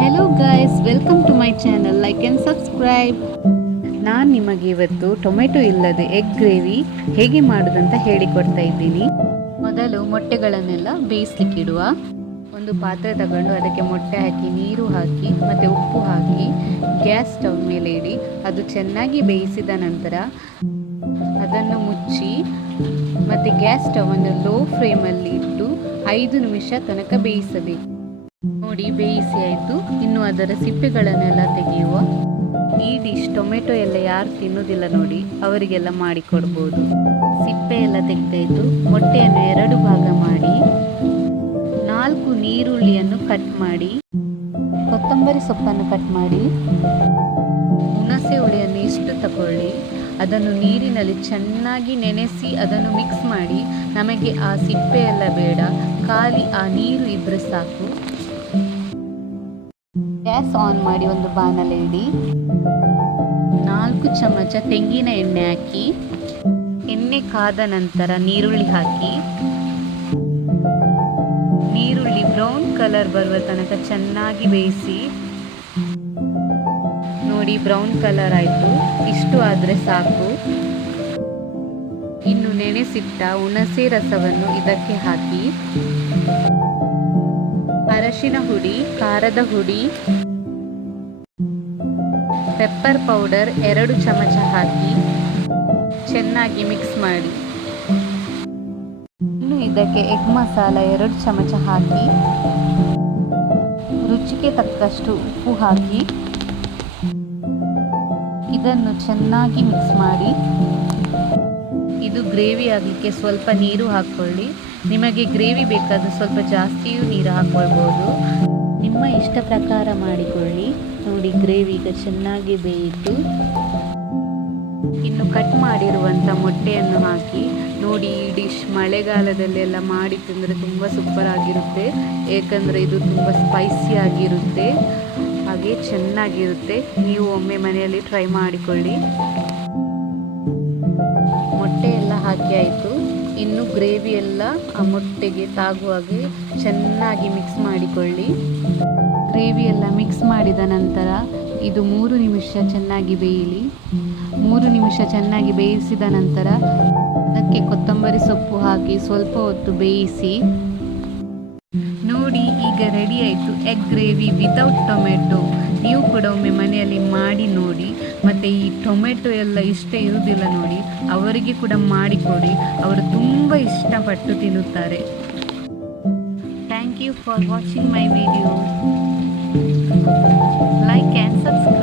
Hello guys, welcome to my channel. Like and subscribe. ನಾನು ನಿಮಗೆ ಇವತ್ತು ಟೊಮೆಟೊ ಇಲ್ಲದೆ ಎಗ್ ಗ್ರೇವಿ ಹೇಗೆ ಮಾಡೋದಂತ ಹೇಳಿಕೊಡ್ತಾ ಇದ್ದೀನಿ. ಮೊದಲು ಮೊಟ್ಟೆಗಳನ್ನೆಲ್ಲ ಬೇಯಿಸ್ಲಿಕ್ಕಿಡುವ. ಒಂದು ಪಾತ್ರೆ ತಗೊಂಡು ಅದಕ್ಕೆ ಮೊಟ್ಟೆ ಹಾಕಿ, ನೀರು ಹಾಕಿ ಮತ್ತು ಉಪ್ಪು ಹಾಕಿ ಗ್ಯಾಸ್ ಸ್ಟವ್ ಮೇಲೆ ಇಡಿ. ಅದು ಚೆನ್ನಾಗಿ ಬೇಯಿಸಿದ ನಂತರ ಅದನ್ನು ಮುಚ್ಚಿ ಮತ್ತು ಗ್ಯಾಸ್ ಸ್ಟವನ್ನು ಲೋ ಫ್ಲೇಮಲ್ಲಿ ಇಟ್ಟು 5 ನಿಮಿಷ ತನಕ ಬೇಯಿಸಬೇಕು. ನೋಡಿ, ಬೇಯಿಸಿ ಆಯಿತು. ಇನ್ನು ಅದರ ಸಿಪ್ಪೆಗಳನ್ನೆಲ್ಲ ತೆಗೆಯುವ. ಈ ಡಿಶ್ ಟೊಮೆಟೊ ಎಲ್ಲ ಯಾರು ತಿನ್ನೋದಿಲ್ಲ ನೋಡಿ, ಅವರಿಗೆಲ್ಲ ಮಾಡಿಕೊಡ್ಬೋದು. ಸಿಪ್ಪೆ ಎಲ್ಲ ತೆಗೆದಾಯಿತು. ಮೊಟ್ಟೆಯನ್ನು 2 ಭಾಗ ಮಾಡಿ, 4 ನೀರುಳ್ಳಿಯನ್ನು ಕಟ್ ಮಾಡಿ, ಕೊತ್ತಂಬರಿ ಸೊಪ್ಪನ್ನು ಕಟ್ ಮಾಡಿ, ಹುಣಸೆ ಹುಳಿಯನ್ನು ಇಷ್ಟು ತಗೊಳ್ಳಿ. ಅದನ್ನು ನೀರಿನಲ್ಲಿ ಚೆನ್ನಾಗಿ ನೆನೆಸಿ ಅದನ್ನು ಮಿಕ್ಸ್ ಮಾಡಿ. ನಮಗೆ ಆ ಸಿಪ್ಪೆ ಎಲ್ಲ ಬೇಡ, ಖಾಲಿ ಆ ನೀರು ಇದ್ದರೆ ಸಾಕು. ಗ್ಯಾಸ್ ಆನ್ ಮಾಡಿ ಒಂದು ಬಾಣಲೆ ಇಡಿ. 4 ಚಮಚ ತೆಂಗಿನ ಎಣ್ಣೆ ಹಾಕಿ, ಎಣ್ಣೆ ಕಾದ ನಂತರ ನೀರುಳ್ಳಿ ಹಾಕಿ, ನೀರುಳ್ಳಿ ಬ್ರೌನ್ ಕಲರ್ ಬರುವ ತನಕ ಚೆನ್ನಾಗಿ ಬೇಯಿಸಿ. ನೋಡಿ, ಬ್ರೌನ್ ಕಲರ್ ಆಯಿತು. ಇಷ್ಟು ಆದರೆ ಸಾಕು. ಇನ್ನು ನೆನೆಸಿಟ್ಟ ಹುಣಸೆ ರಸವನ್ನು ಇದಕ್ಕೆ ಹಾಕಿ, ಅರಶಿನ ಹುಡಿ, ಖಾರದ ಹುಡಿ, ಪೆಪ್ಪರ್ ಪೌಡರ್ 2 ಚಮಚ ಹಾಕಿ ಚೆನ್ನಾಗಿ ಮಿಕ್ಸ್ ಮಾಡಿ. ಇನ್ನು ಇದಕ್ಕೆ ಎಗ್ ಮಸಾಲ 2 ಚಮಚ ಹಾಕಿ, ರುಚಿಗೆ ತಕ್ಕಷ್ಟು ಉಪ್ಪು ಹಾಕಿ ಇದನ್ನು ಚೆನ್ನಾಗಿ ಮಿಕ್ಸ್ ಮಾಡಿ. ಇದು ಗ್ರೇವಿ ಆಗಲಿಕ್ಕೆ ಸ್ವಲ್ಪ ನೀರು ಹಾಕ್ಕೊಳ್ಳಿ. ನಿಮಗೆ ಗ್ರೇವಿ ಬೇಕಾದರೆ ಸ್ವಲ್ಪ ಜಾಸ್ತಿಯೂ ನೀರು ಹಾಕ್ಕೊಳ್ಬೋದು. ನಿಮ್ಮ ಇಷ್ಟ ಪ್ರಕಾರ ಮಾಡಿಕೊಳ್ಳಿ. ನೋಡಿ, ಗ್ರೇವಿ ಈಗ ಚೆನ್ನಾಗಿ ಬೇಯಿತು. ಇನ್ನು ಕಟ್ ಮಾಡಿರುವಂಥ ಮೊಟ್ಟೆಯನ್ನು ಹಾಕಿ. ನೋಡಿ, ಈ ಡಿಶ್ ಮಳೆಗಾಲದಲ್ಲೆಲ್ಲ ಮಾಡಿ ತಿಂದರೆ ತುಂಬ ಸೂಪರ್ ಆಗಿರುತ್ತೆ. ಏಕೆಂದರೆ ಇದು ತುಂಬ ಸ್ಪೈಸಿ ಆಗಿರುತ್ತೆ, ಹಾಗೆ ಚೆನ್ನಾಗಿರುತ್ತೆ. ನೀವು ಒಮ್ಮೆ ಮನೆಯಲ್ಲಿ ಟ್ರೈ ಮಾಡಿಕೊಳ್ಳಿ. ಮೊಟ್ಟೆ ಎಲ್ಲ ಹಾಕಿ ಆಯಿತು. ಇನ್ನು ಗ್ರೇವಿ ಎಲ್ಲ ಆ ಮೊಟ್ಟೆಗೆ ತಾಗುವ ಹಾಗೆ ಚೆನ್ನಾಗಿ ಮಿಕ್ಸ್ ಮಾಡಿಕೊಳ್ಳಿ. ಗ್ರೇವಿ ಎಲ್ಲ ಮಿಕ್ಸ್ ಮಾಡಿದ ನಂತರ ಇದು 3 ನಿಮಿಷ ಚೆನ್ನಾಗಿ ಬೇಯಲಿ. 3 ನಿಮಿಷ ಚೆನ್ನಾಗಿ ಬೇಯಿಸಿದ ನಂತರ ಅದಕ್ಕೆ ಕೊತ್ತಂಬರಿ ಸೊಪ್ಪು ಹಾಕಿ ಸ್ವಲ್ಪ ಹೊತ್ತು ಬೇಯಿಸಿ. ನೋಡಿ, ಈಗ ರೆಡಿ ಆಯಿತು ಎಗ್ ಗ್ರೇವಿ ವಿತೌಟ್ ಟೊಮೆಟೊ. ನೀವು ಕೂಡ ಒಮ್ಮೆ ಮನೆಯಲ್ಲಿ ಮಾಡಿ ನೋಡಿ. ಮತ್ತು ಈ ಟೊಮೆಟೊ ಎಲ್ಲ ಇಷ್ಟ ಇರುವುದಿಲ್ಲ ನೋಡಿ, ಅವರಿಗೆ ಕೂಡ ಮಾಡಿಕೊಡಿ. ಅವರು ತುಂಬ ಇಷ್ಟಪಟ್ಟು ತಿನ್ನುತ್ತಾರೆ. Thank you for watching my video. Like and subscribe.